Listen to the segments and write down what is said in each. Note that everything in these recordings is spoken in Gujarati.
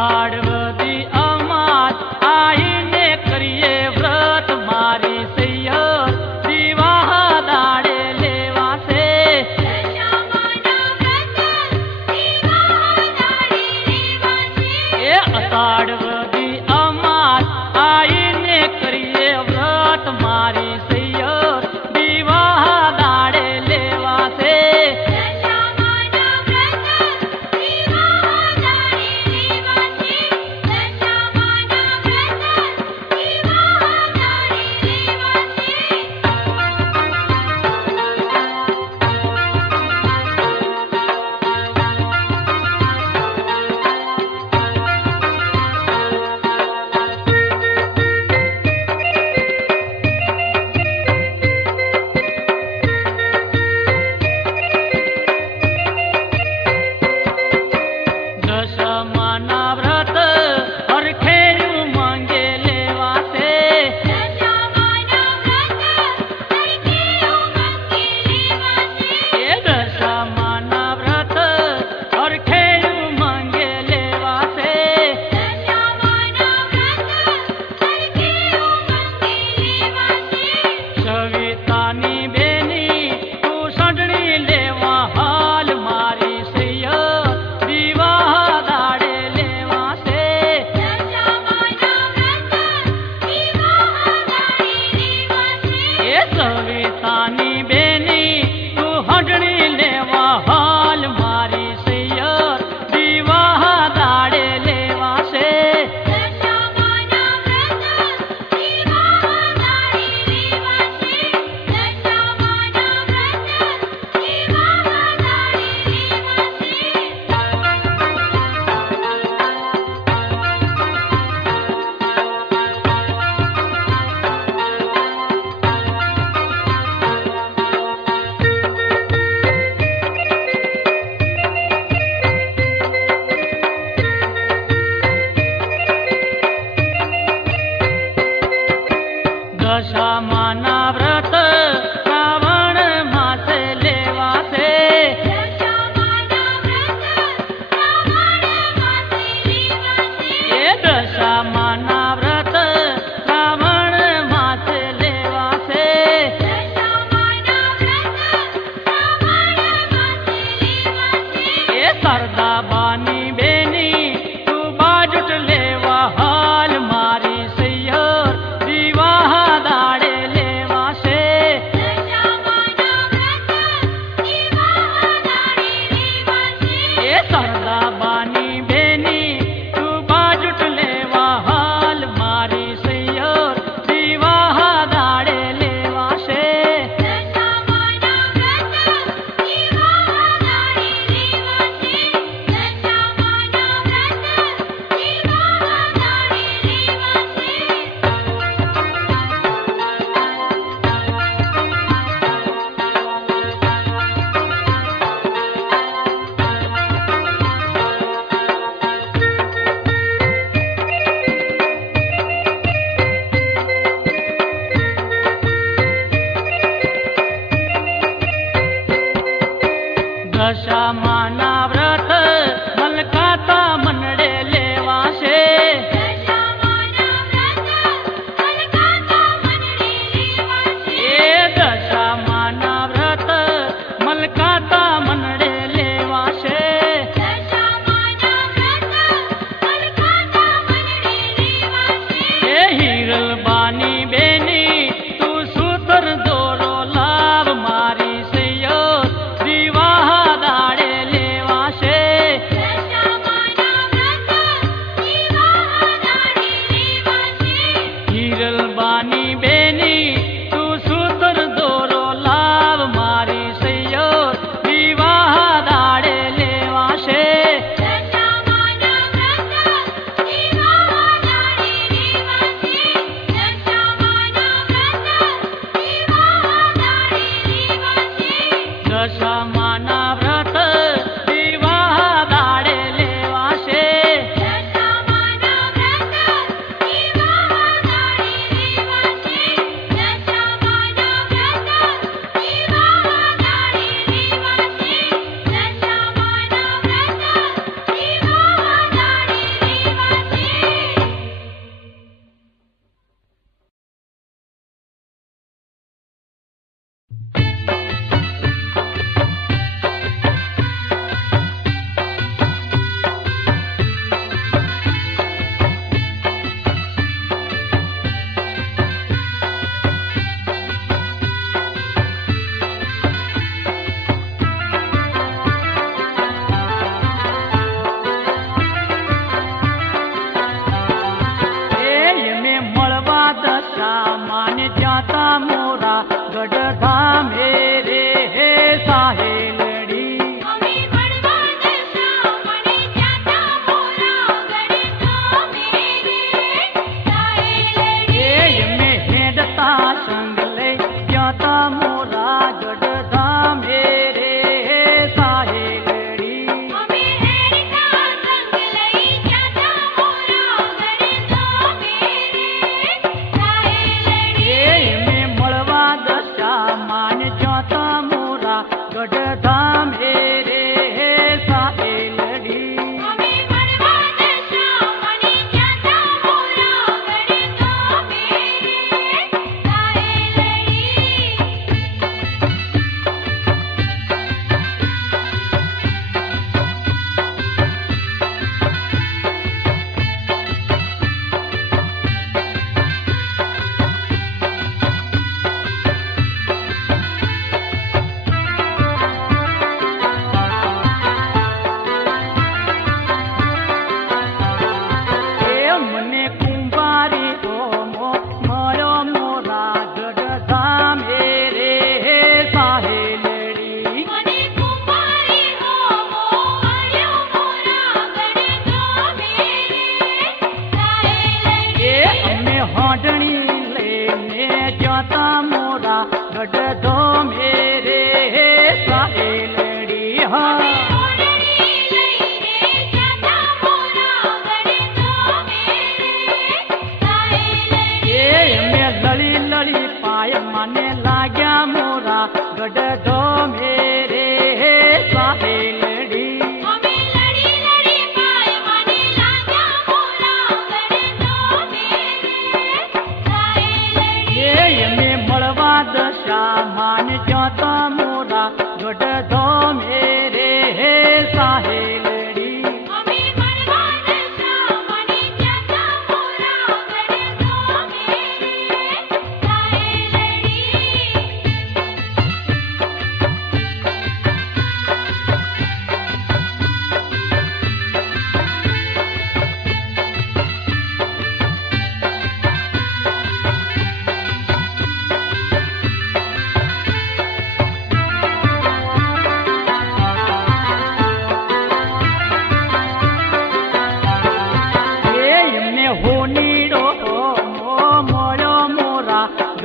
અષાઢવદી અમાસ આઈને કરીએ વ્રત મારી સૈયર દીવા દાડે લેવાશે એ અષાઢવદી અમાસ આઈને કરીએ વ્રત મારી સૈયર દીવા દાડે લેવાશે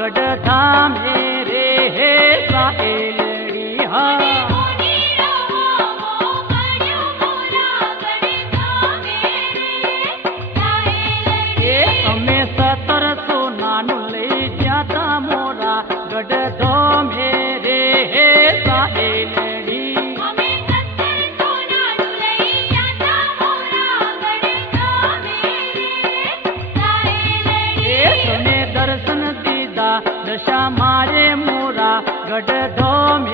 गढ़ धाम रे हे साहेलड़ी हाँ અમે 1700 નાનું લઈ જ્યાં તા મોરા ગઢ ધોમ રે હે સાહેલડી તમે દર્શન દીધા દશા મારે મોરા ગઢ ધોમ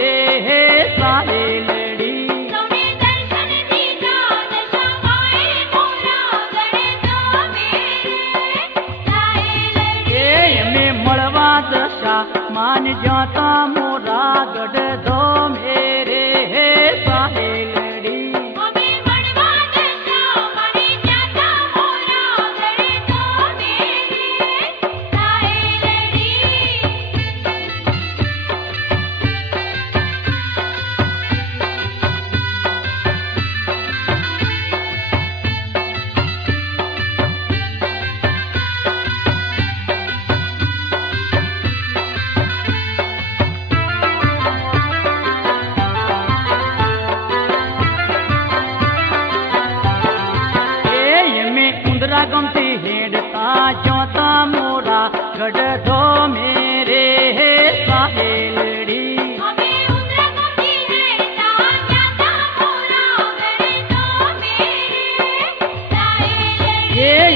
રે હે સાહેલડી મળવા દશા માન જાતા મોરા ગઢ ધોમ રે હે સાહેલડી ગમતી હેડતા જોતા મોરા ગઢ ધોમ રે હે સાહેલડી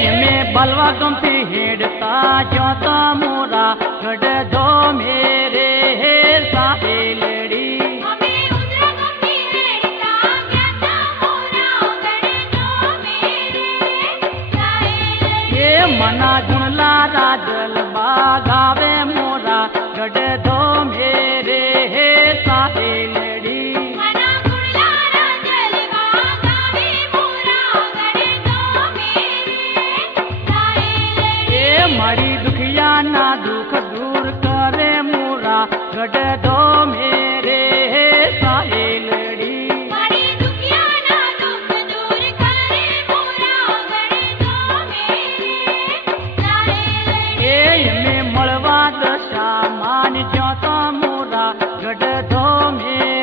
અમે બલવા ગમતી હેડતા જોતા મોરા ગઢ ધોમ રે હે સાહેલડી મના ગુણલા રાજલ બાગાવે મોરા ગઢ ધોમ રે હે સાહેલડી મારી દુખિયા ના દુઃખ દૂર કરે મોરા ગઢ ધોમ રે હે સાહેલડી માન જોતા મોરા ગઢ ધોમ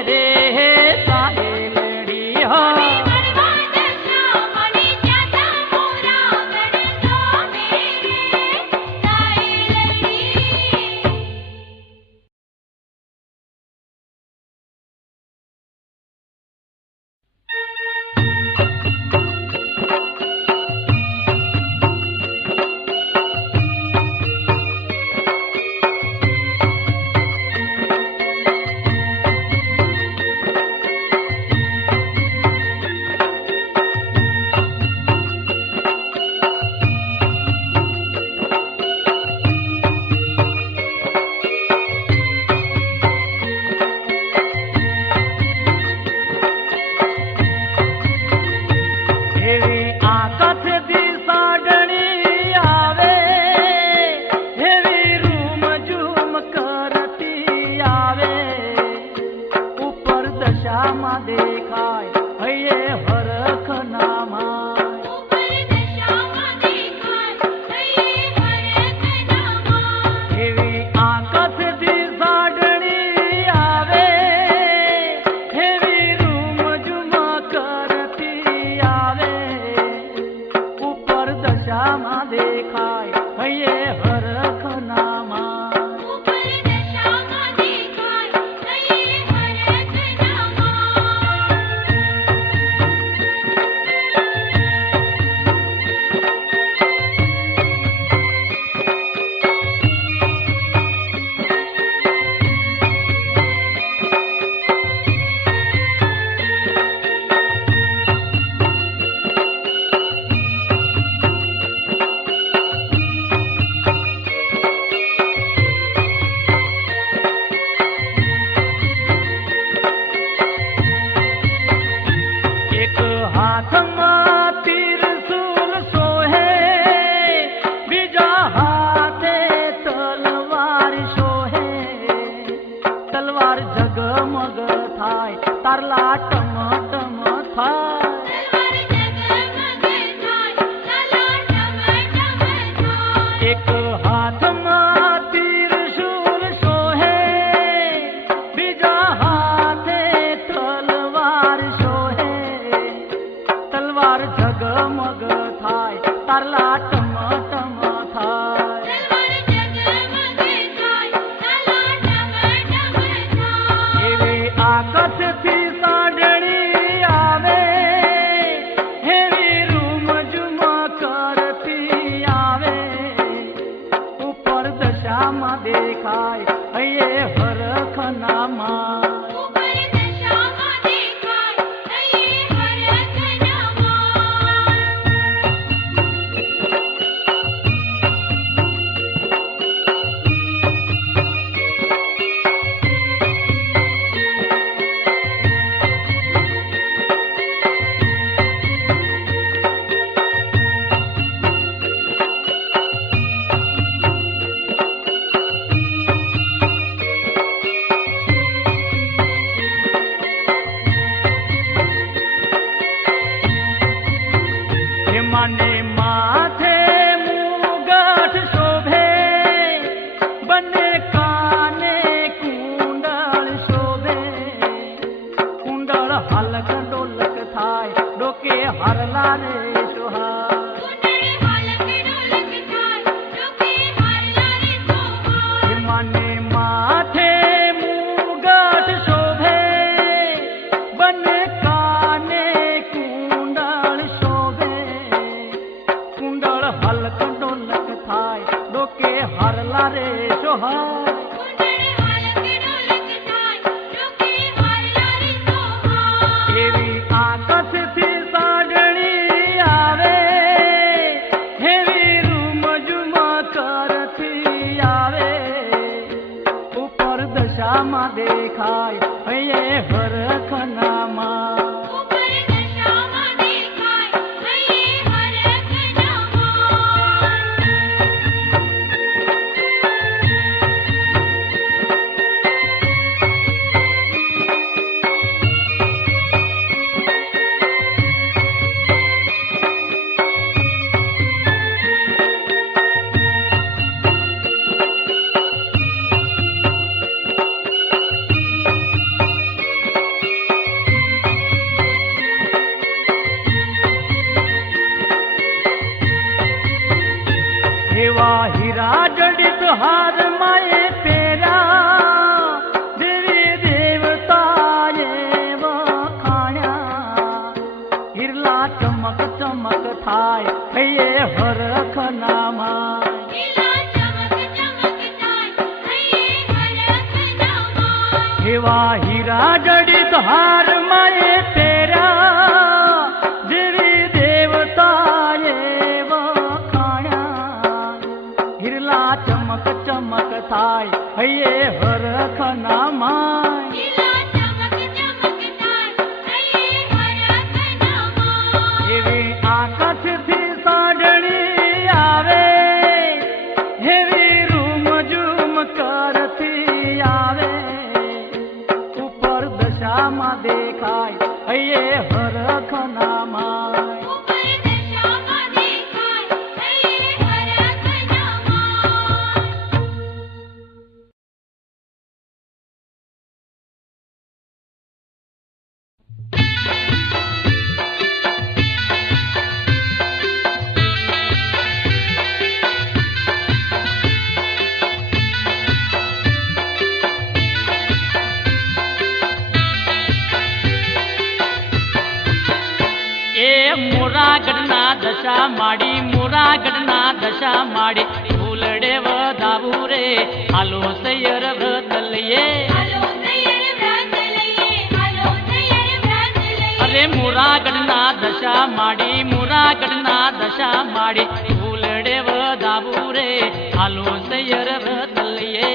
રે હે સાહેલડી તલવાર ઝગમગ થાય, તારલા ટમ ટમ થાય. એવી આકાશથી સાંઢણી આવે, એવી રૂમ ઝુમ કરતી આવે, ઉપર દશામાં દેખાય હૈયે હરખનામાં. મને માથે મુગટ શોભે, બંને કાને કુંડળ શોભે, કુંડળ હલક ડોલક થાય, ડોકે હરલા રે સોહા. મને માથે મુગટ શોભે, બંને કાને કુંડળ શોભે, કુંડળ હલક ડોલક થાય, ડોકે હરલા રે સોહા. એવી આકાશથી સાંઢણી આવે, એવી રૂમ ઝુમ કરતી આવે, ઉપર દશામાં દેખાય હૈયે હરખનામાં. એવા હીરા જડિત હાર માએ પહેર્યા, દેવી દેવતાએ વખાણ્યા, હિરલા ચમક ચમક થાય હૈયે હરખનામાં. એવા હીરા જડિત હાર માએ પહેર્યા, દેવી દેવતાએ હિરલા ચમક ચમક થાય હૈયે હરખનામાં. એવી આકાશથી સાંઢણી આવે, એવી રૂમ ઝુમ કરતી આવે, ઉપર દશામાં દેખાય હૈયે હરખનામાં. મોરાગઢના દશા માડી, મોરાગઢના દશા માડી, ફૂલડે વધાવું રે હાલો સૈયર વ્રત લઈએ. અરે મોરાગઢના દશા માડી, મોરાગઢના દશા માડી, ફૂલડે વધાવું રે હાલો સૈયર વ્રત લઈએ.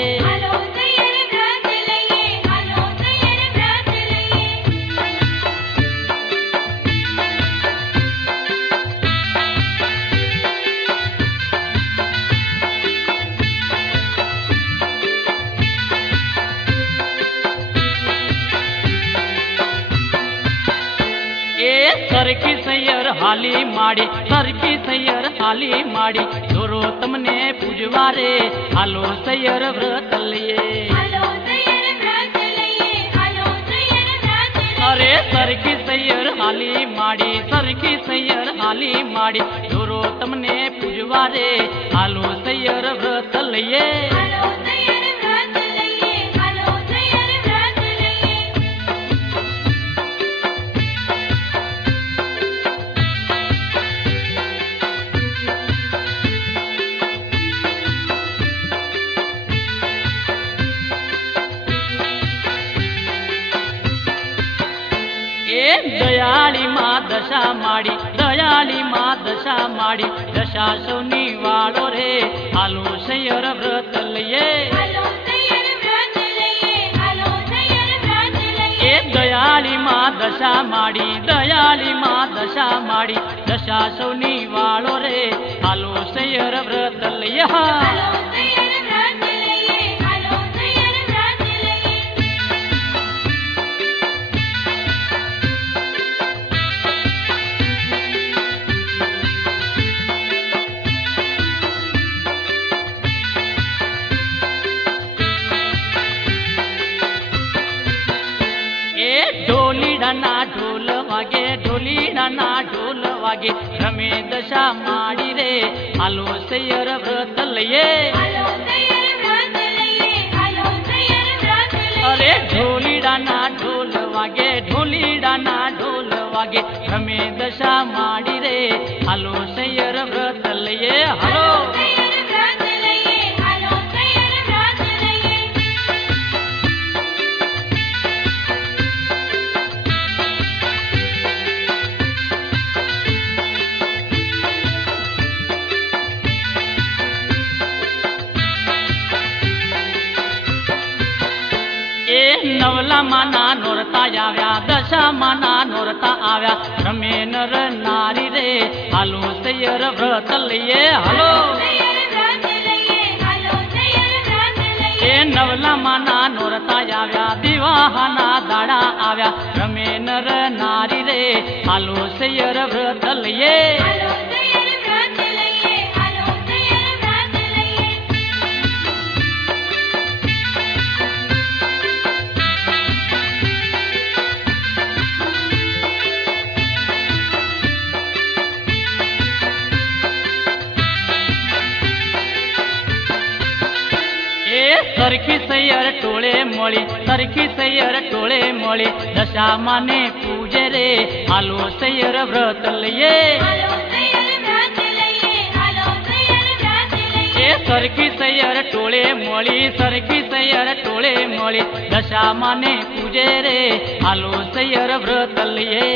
સરખી સૈયર હાલી માડી, સરખી સૈયર હાલી માડી, દોરો તમને પૂજવા રે હાલો સૈયર વ્રત લઈએ. अरे सरकी सैयर हाली माड़ी सरकी सैयर हाली माड़ी जोरो तमने पूजवा रे हालो सैयर व्रत लइए दयाली माँ दशा माड़ी दयाली माँ दशा माड़ी दशा सौनी वालो रे हालो सैयर व्रत लइए दयाली माँ दशा माड़ी दयाली माँ दशा माड़ी दशा सौनी वालो रे हालो सैयर व्रत लइए ढोल वागे रमे दशा माड़ी रे हालो सैयर व्रत लइए अरे ढोली डाना ढोल वागे रमे दशा माड़ी रे हालो सैयर व्रत लइए हालो नवला माना नोरता आव्या दशा माना नोरता आव्या रमे नर नारी रे हालो सैयर व्रत लइए हालो नवला माना नोरता आव्या विवाहना दाड़ा आव्या रमे नर नारी रे हालो सैयर व्रत लइए सरखी सैयर टोळे मोळी दशा माने पूजे रे हालो सैयर व्रत लइए सरखी सैयर टोळे मोळी दशा माने पूजे रे हालो सैयर व्रत लइए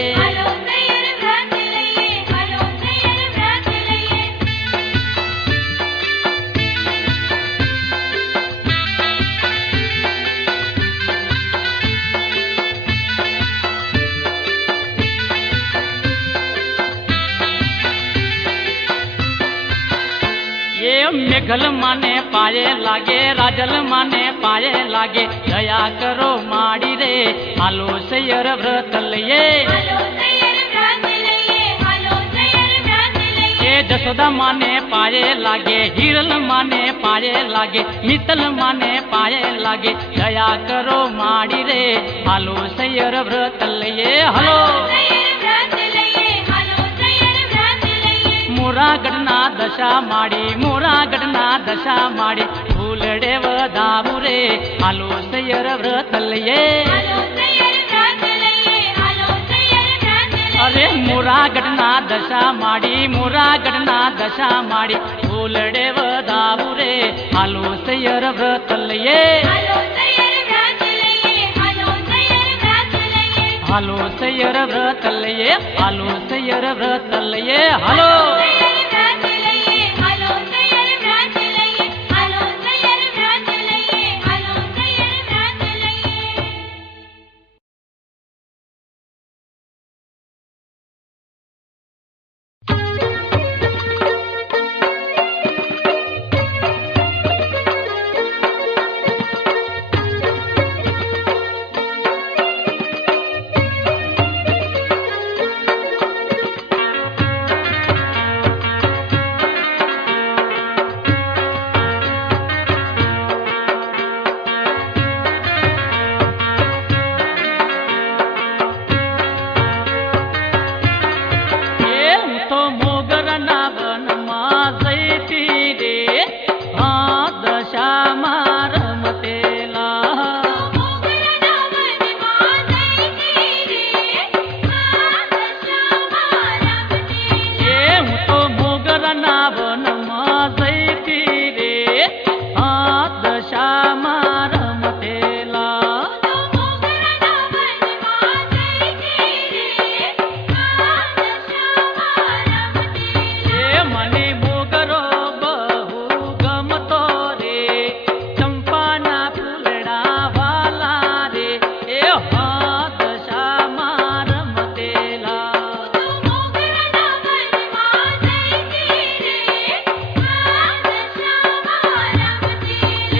मेघल माने पाए लागे राजल माने पाए लागे दया करो माड़ी रे हालो सैयर व्रत लइए जसोदा माने पाए लागे हिरल माने पाए लागे मितल माने पाए लागे दया करो माड़ी रे हालो सैयर व्रत लइए हालो मोरागढ़ना दशा माड़ी फूलड़े व दाबू रे हालो सैयर व्रत लइए अरे मोरागढ़ना दशा माड़ी फूलड़े व दाबू रे हालो सैयर व्रत लइए हालो सैयर व्रत लइए हालो મોગરાના વનમાં જઈતી રે હા દશામાં રમતેલા એ હું તો મોગરાના વનમાં જઈતી રે હા દશામાં રમતેલા એ મને મોગરો બહુ ગમતો રે ચંપાના ફૂલડા વાલા રે એ હા દશામાં રમતેલા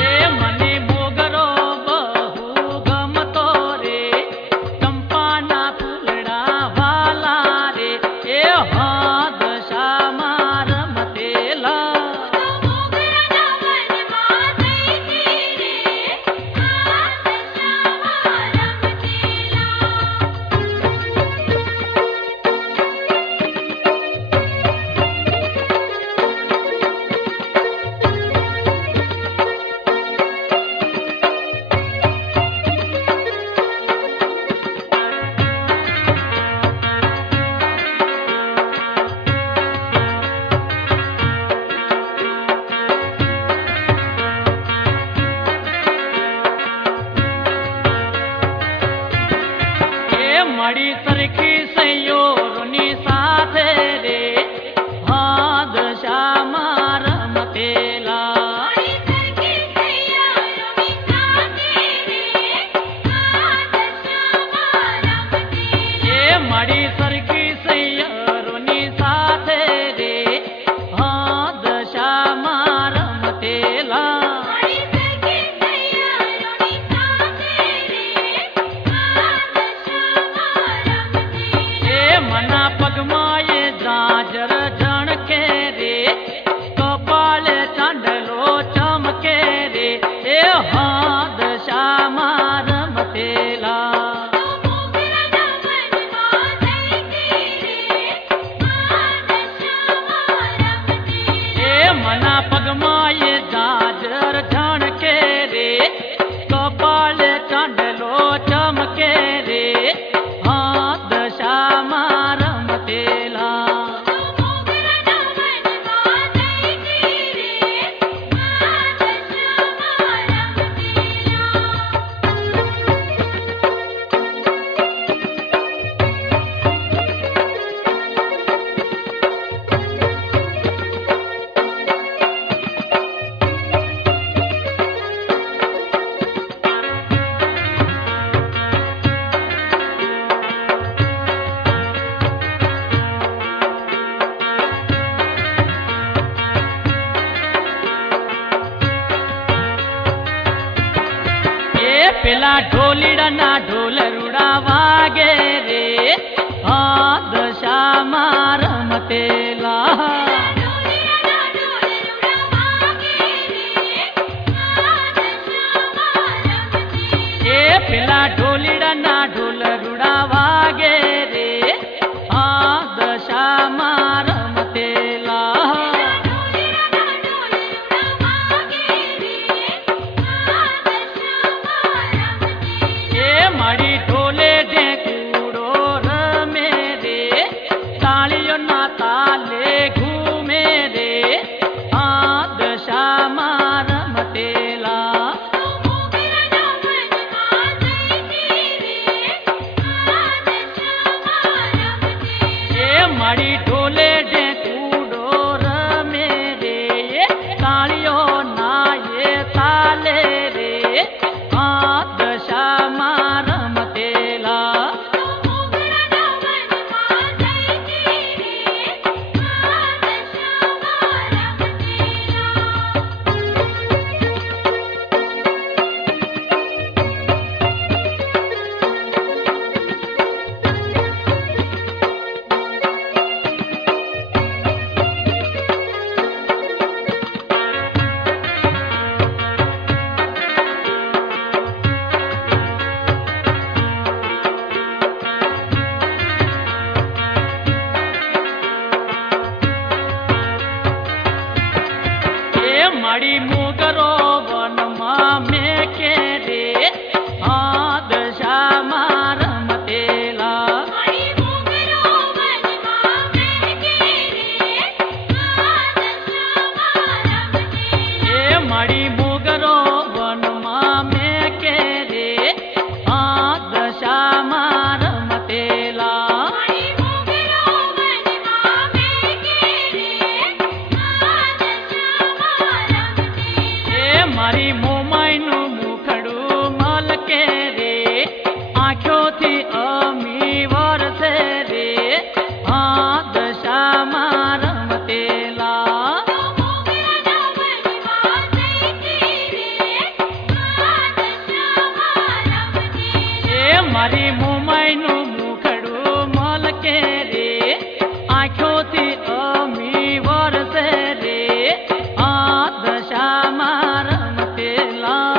એ મને મોગરો બહુ ગમતો રે ચંપાના ફૂલડા વાલા રે એ હા દશામાં રમતેલા એ મળી સરખી સૈયોરની સાથે રે હા દશામાં રમતેલા એ મળી સરખી સૈયરોની સાથે રે હા દશામાં રમતેલા એ મના પગમાં એ જાજર જણકે રે કપાળે ચાંદલો ચમકે રે એ હા દશામાં રમતેલા એ મના પગમાં એ જાજર જણકે રે કપાળે ચાંદલો ચમકે રે હા દશામાં રમતેલા એ પેલા ઢોલીડાના ઢોલ રૂડા વાગે રે હા દશામાં રમતેલા એ પેલા ઢોલીડાના ઢોલ રૂડા વાગે રે હા દશામાં રમતેલા એ મારી ઢોલે ઢેકુડો રમે રે તાળીઓના તાલે ઘૂમે રે હા દશામાં રમતેલા એ મારી ઢોલે ઢેકુડો રમે રે તાળીઓ ના એ તાલે રે હા દશામાં રમતેલા વર્ષોથી અમી વરસે રે આ દશામાં રમતેલા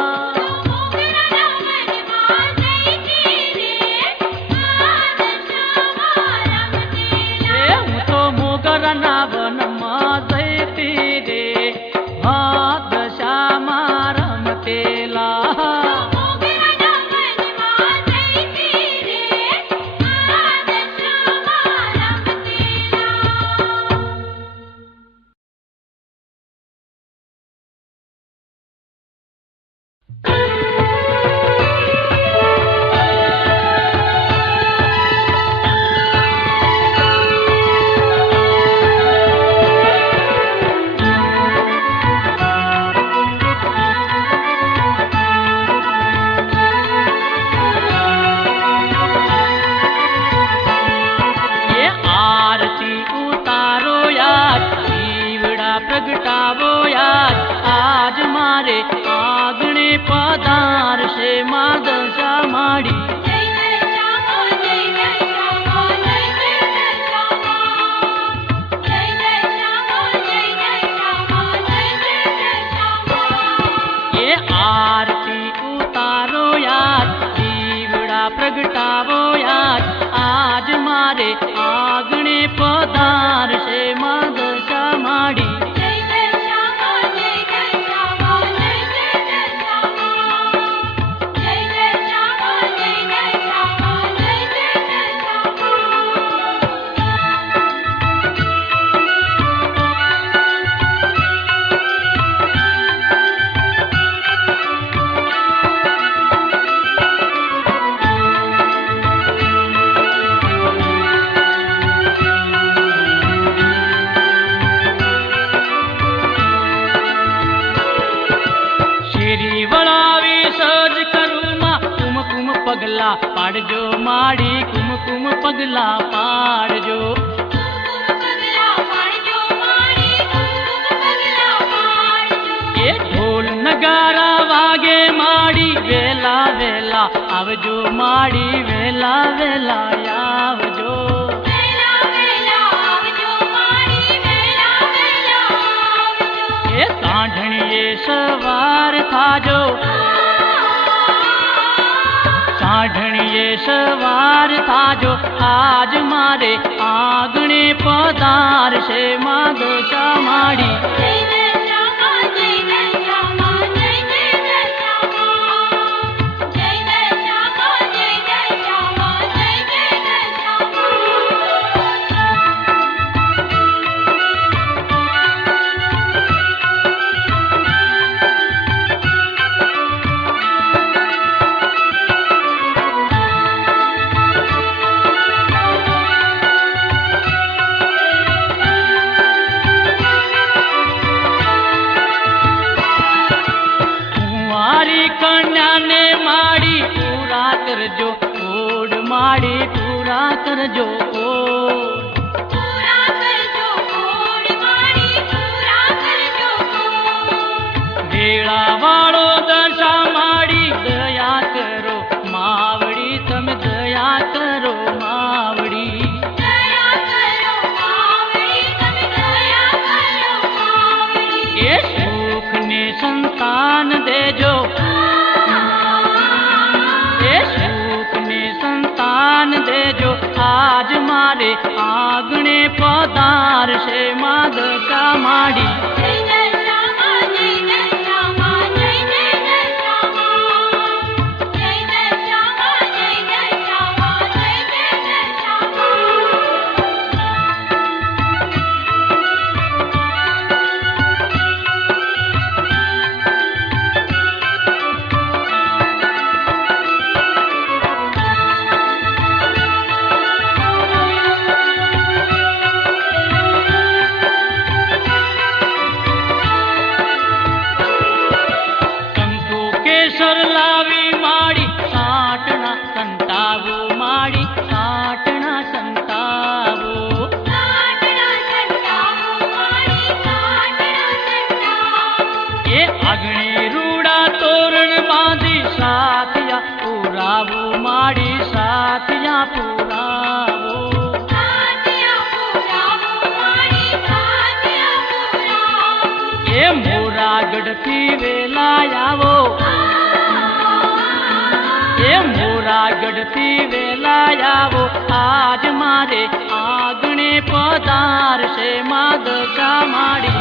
હું તો મોગરના વનમાં જઈતી રે આ દશામાં રમતેલા પ્રગટાવો યાદ આજ મારે આગણે પધારશે માં દશા માડી એ આરતી ઉતારો યાદ દીવડા પ્રગટાવો યાદ આજ મારે આગણે પધારશે માં દશા માડી પગલા પાડજો માડી કુમકુમ પગલા પાડજો એ ઢોલ નગારા વાગે માડી વેલા વેલા આવજો માડી વેલા વેલા આવજો એ સાંઢણીએ સવાર થાજો સાંઢણીએ સવાર થાજો આજ મારે આગણે પધારશે માં દશા માડી કન્યાને માડી પૂરા કરજો ઓડ માડી પૂરા કરજો વેળા વાળો દશા માડી દયા કરો માવડી તમે દયા કરો માવડી એ સુખ ને સંતાન દેજો દેજો આજ મારે આગણે પધારશે માં દશા માડી માડી સાથિયા પુરાવો મોરાગઢથી વેલા આવો, એ મોરાગઢથી વેલા આવો, આજ મારે આગણે પધારશે માં દશા માડી.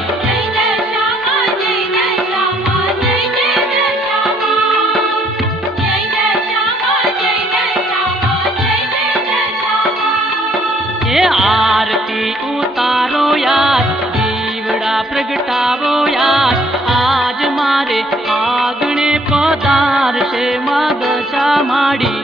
आरती उतारो यार, दीवड़ा प्रगटावो यार, आज मारे आगणे पधारशे मां दशा माड़ी.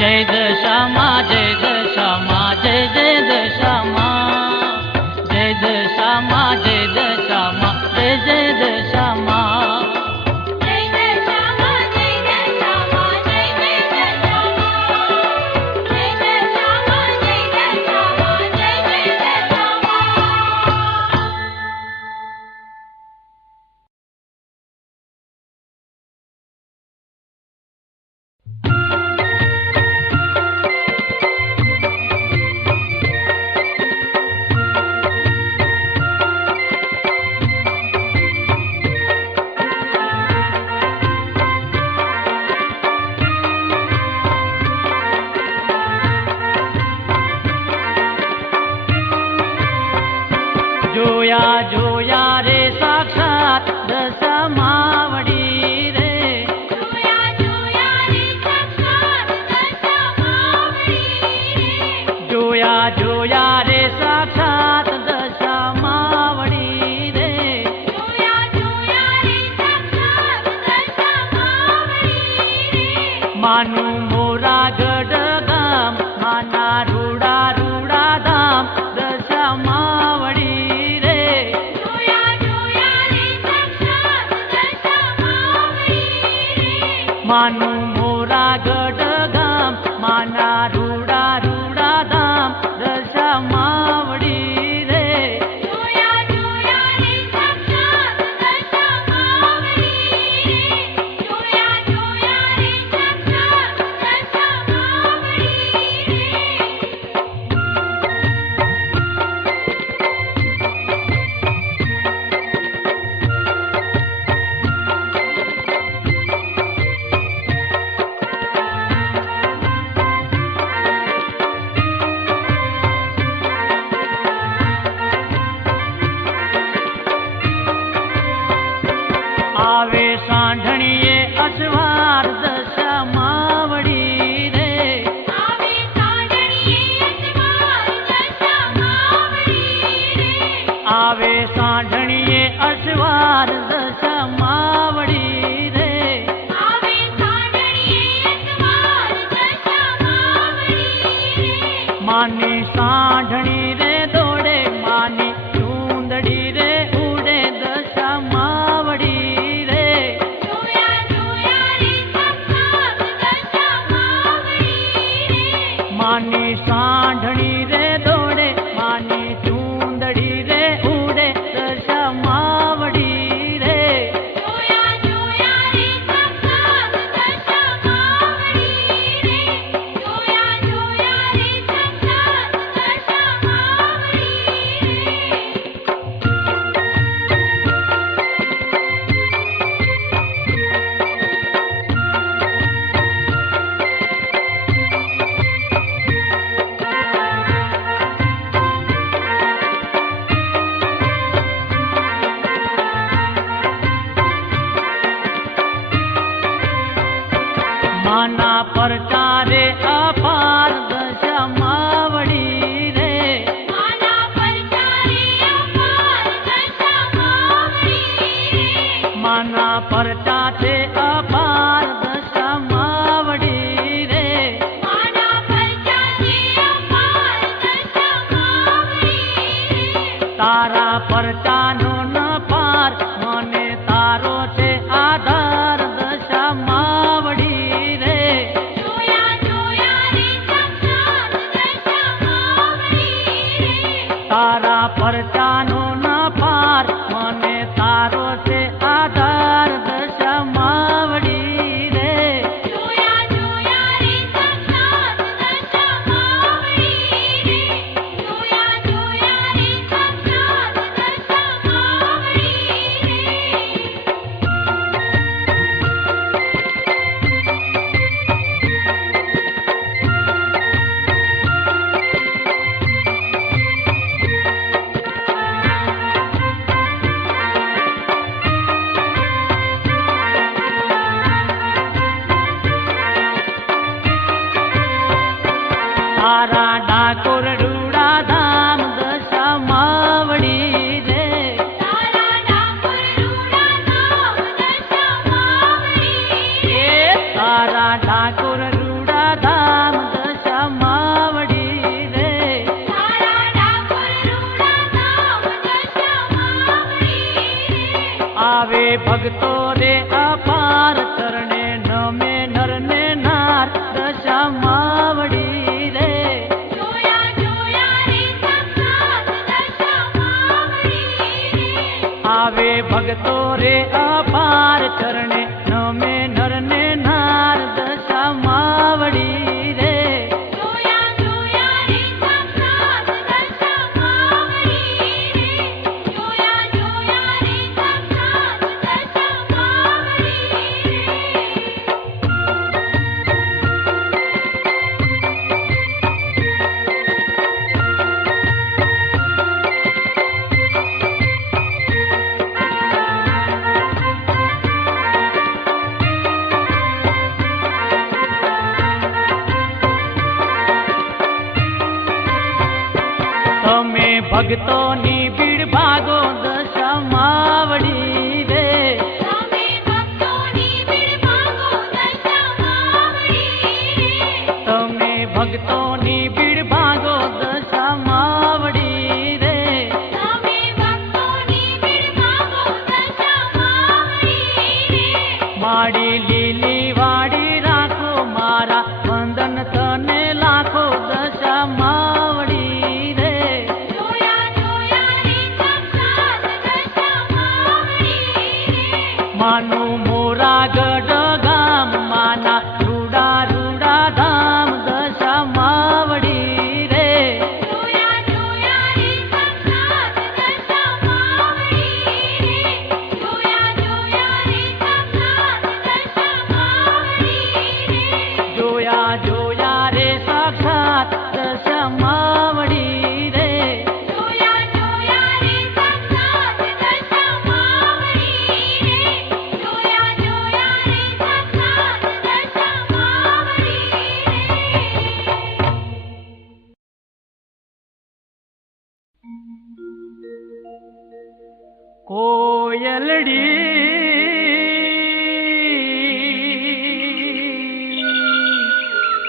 जय दशा मां, जय दशा मां, जय जय दशा मां, जय दशा मां, जय दशा मां, जय जय दशा मां. जय दशा मां, जय दशा मां, जय जय दशा मां, जय दशा मां, जय दशा मां, जय जय दशा मां. जोया जोया रे साक्षात दशा मावड़ी रे, जोया जोया रे साक्षात दशा मावड़ी रे, जोया जोया रे साक्षात दशा मावड़ी रे. जोया जोया रे साक्षात दशा मावड़ी रे. मानु मोरागढ़ गाम, माना रूड़ा रूड़ा धाम, दशा मावड़ी रे. जोया जोया रे साक्षात दशा मावड़ी रे. मानु मोरागढ़ गाम, माना रूड़ा रूड़ा धाम, दशा मावड़ी रे. जोया जोया रे साक्षात दशा मावड़ी रे. जोया जोया रे साक्षात दशा मावड़ी रे. आवे सांढणीए असवार दशा मावड़ी रे. आवे सांढणीए असवार दशा मावड़ी रे. आवे सांढणीए असवार दशा मावड़ी रे. आवे सांढणीए असवार दशा मावड़ी रे. मानी सांढणी रे दौड़े, मानी चूंदड़ी रे उड़े, दशा मावड़ी रे. जोया जोया रे साक्षात दशा मावड़ी रे. मानी सांढणी रे दौड़े, मानी चूंदड़ी रे उड़े, दशा मावड़ी रे. जोया जोया रे साक्षात दशा मावड़ी रे. जोया जोया रे साक्षात दशा मावड़ी माना परचारे अपार दशा मावड़ी रे. माना परचारे अपार दशा मावड़ी रे. माना परचाते अपार दशा मावड़ी रे. माना परचारे अपार दशा मावड़ी रे. तारा परचानो न पार, मने तारो छे आधार, दशा मावड़ी रे. जोया जोया रे साक्षात दशा मावड़ी रे. तारा परचानो न पार, मने तारो छे आधार, दशा मावड़ी રે અપાર ચરણે નમે નર ને નાર દશા માવડી રે જોયા જોયા રે સાક્ષાત દશા માવડી રે આવે ભગતો રે અપાર ચરણે નમે નર ને નાર દશા માવડી રે જોયા જોયા રે સાક્ષાત દશા માવડી રે જોયા જોયા રે સાક્ષાત દશા માવડી રે તમે ભક્તોની ભીડ ભાગો દશા માવડી રે તમે ભક્તોની ભીડ ભાગો દશા માવડી રે તમે ભક્તોની ભીડ ભાગો દશા માવડી રે તમે ભક્તોની ભીડ ભાગો દશા માવડી રે માડી લીલી વાડી રાખો મારા વંદન તને લાખો દશા માવડી રે જોયા જોયા રે સાક્ષાત દશા માવડી રે માનું મોરા ગઢ ગામ માના રૂડા રૂડા ધામ દશા માવડી રે જોયા જોયા રે સાક્ષાત દશા માવડી રે જોયા જોયા રે સાક્ષાત દશા માવડી રે જોયા જોયા રે સાક્ષાત દશા માવડી રે જોયા જોયા રે સાક્ષાત દશા માવડી રે જોયા જોયા રે સાક્ષાત દશા માવડી રે कोयलड़ी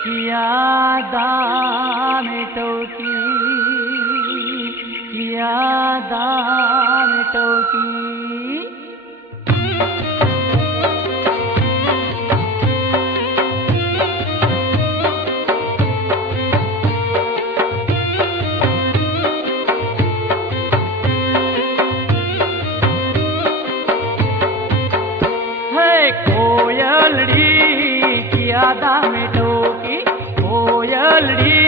किया दाम टोकी किया दाम टोकी है कोयलड़ी किया दाम टोकी कोयलड़ी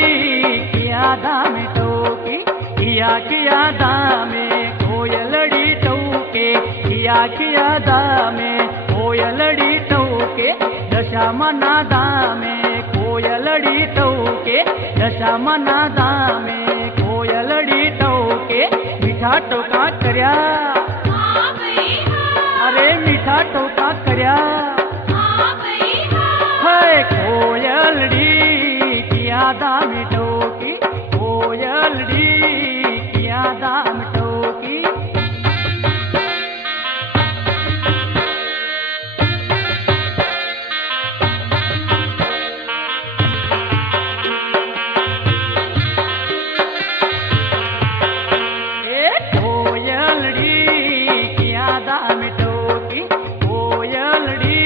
किया दाम टोकी किया दामे कोयलड़ी टोके किया दामे कोयलड़ी टोके दशा मना दामे कोयलड़ी टोके दशा मना दामे कोयलड़ी टोके मीठा टोका कर्या आ गई अरे मीठा टोका कर्या आ गई है कोयलड़ी किया दाम टोकी कोयलड़ी किया दाम टोकी ए कोयलड़ी किया दाम टोकी कोयलड़ी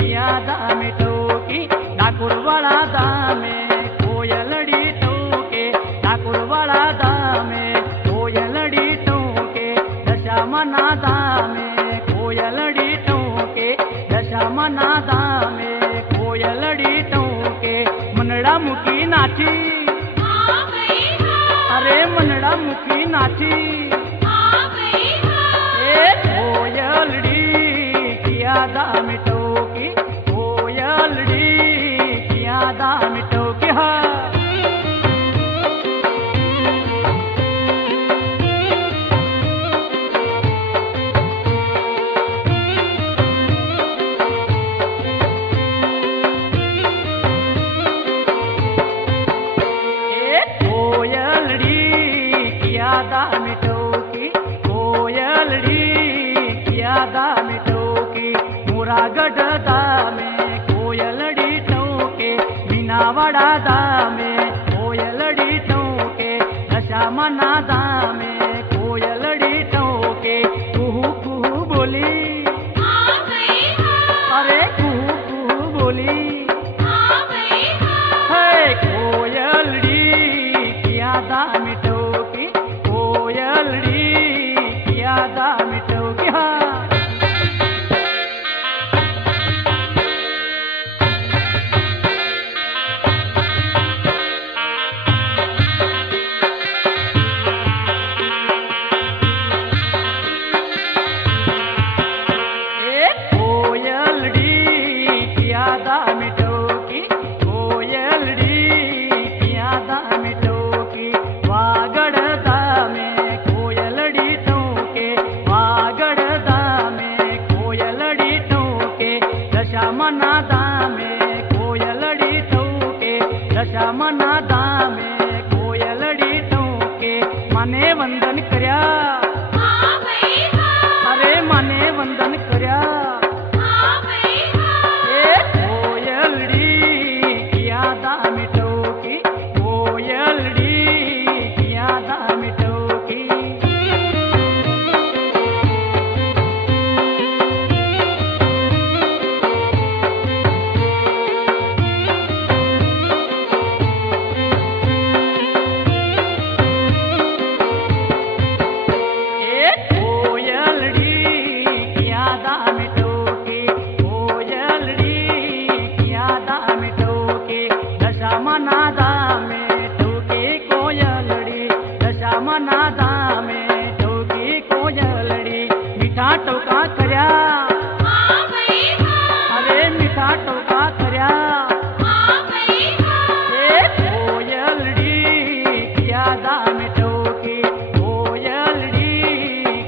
किया दाम टोकी ठाकुर वाला दामे कोयलड़ी टोके ठाकुर वाला दामे कोयलड़ी टोके दशा मना दामे कोयलड़ी टोके दशा मना दामे कोयलड़ी टोके मनड़ा मुकी नाची आ गई अरे मनड़ा मुकी नाची आ गई ए कोयलड़ी किया दाम टोकी कोयलड़ी किया दाम टोकी हा ए कोयलड़ी किया दाम टोकी कोयलड़ी किया दाम टोकी मोरा गढ़ दामे कोयलड़ी टोके मीनावाड़ा दामे कोयलड़ी टोके दशा मना दामे कोयलड़ी टोके कुहू कुहू बोली आ દશામાના ધામે કોયલડી ટહુકે, દશામાના ધામે કોયલડી ટહુકે. મને વંદન કર્યા, હા ભાઈ હા, અરે મને વંદન કર્યા. હા ભાઈ હા. એ કોયલડી કિયા ધામે ટહુકી, કોયલડી કિયા ધામે ટહુકી. એ કોયલડી કિયા ધામે ટહુકી, કોયલડી કિયા ધામે ટહુકી. દશામાના ધામે ટહુકી કોયલડી, દશામાના ધામે ટહુકી કોયલડી. મીઠા ટોકા કર્યા, હા ભાઈ હા, અરે મીઠા ટોકા કર્યા. હા ભાઈ હા. એ કોયલડી કિયા ધામે ટહુકી, કોયલડી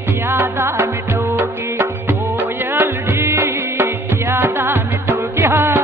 કિયા ધામે ટહુકી, કોયલડી કિયા ધામે ટહુકી. હા.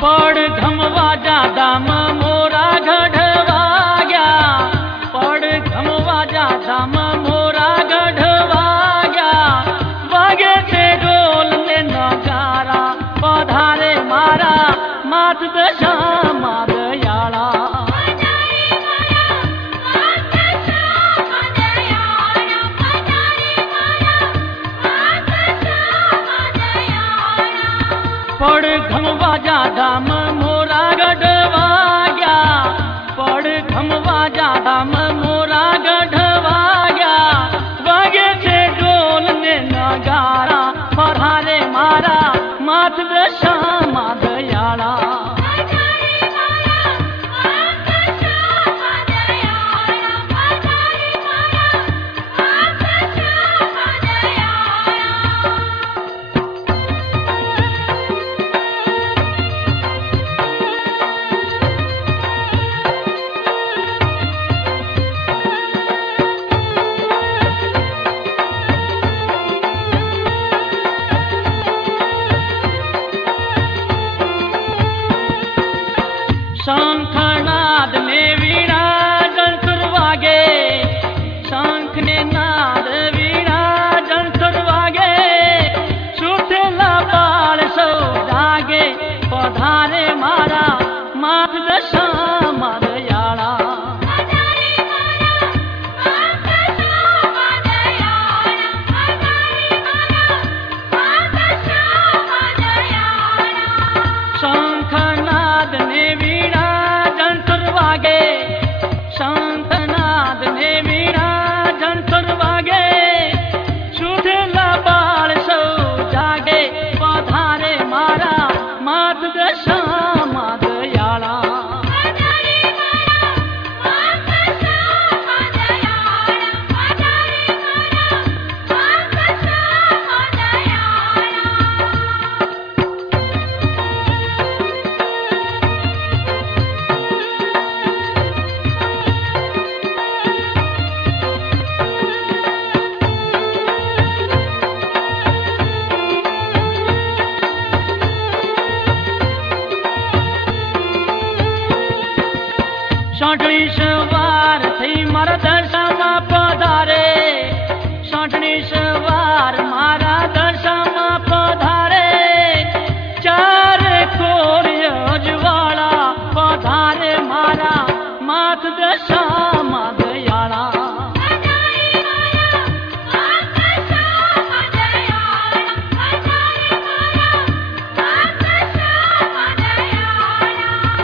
પડ ઘમવા જાદામાં મોરા ગઢવા ગયા, પડ ઘમવા જાદામાં મોરા ગઢવા ગયા. વાગે છે ઢોલ ને નગારા, પધારે મારા માથ દશામાં દયાળા. પડ ઘમવા જાદામાં મોરા ગઢવા ગયા, પડ ઘમવા જાદામાં મોરા ગઢવા ગયા. વાગે છે ઢોલ ને નગારા, પધારે મારા માથ દશામાં દયાળા. શંખનાદ ને વીણા જંતર વાગે, શંખ ને નાદ વીણા જંતર વાગે. સુથેલા બાળ સૌ જાગે, પધારે મારા માથ દશામાં દયાળા. શંખનાદ ને વીણા જંતર વાગે, શંખનાદ ને વીણા જંતર વાગે. સુધેલા બાળ સૌ જાગે, પધારે મારા માથ દશામાં દયાળા. સાંઠણી સવાર થઈ મારા દશામાં પધારે, સાંઠણી સવાર મારા દશામાં પધારે. ચાર કોરિય અજવાળા, પધારે મારા માથ દશામાં દયાળા.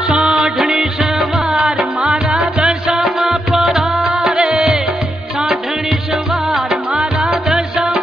સાંઠણી સવાર મારા દશામાં પધારે, સાંઠણી સવાર મારા દશામાં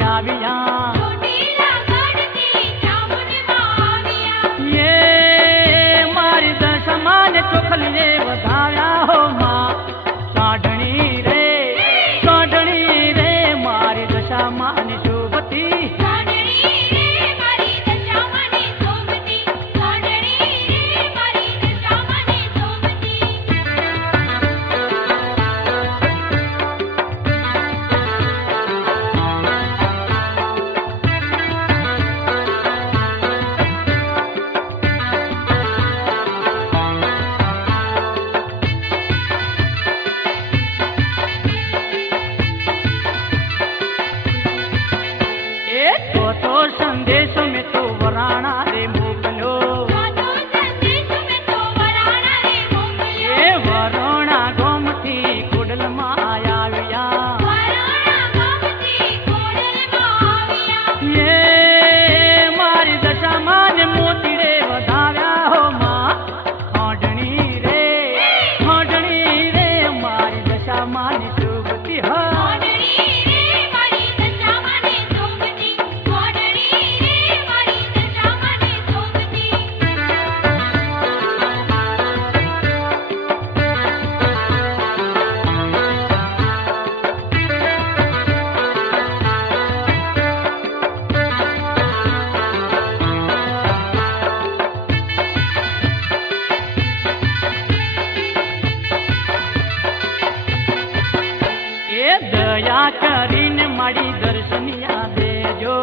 આવ્યા ચોટીલા ગઢથી ચામુંડમાં આવ્યા એ મારી દશામાં ને ચોખલીએ વધાવ્યા હો માં સાઢણી રે મારી દશામાં ની શુભતી સાડણી રે મારી દશામાંની શોભતી સાડણી રે મારી દશામાંની શોભતી तो संदेश में तो वराणा रे मोकलो સાતો સંદેશ મે તો વરાણા રે મોકલ્યો એ વરોણા ગોમથી કુડલમાં આવ્યા વરાણા ગામથી કોડલમાં આવ્યા એ મારી દશામાં ને મોતીડે વધાવ્યા હો માં હોડણી રે મારી દશામાં ની શુભતી હા સાડણી રે મારી દશામાંની શોભતી સાડણી રે મારી દશામાંની શોભતી એ દયા કરીને મારી દર્શનિયા દેજો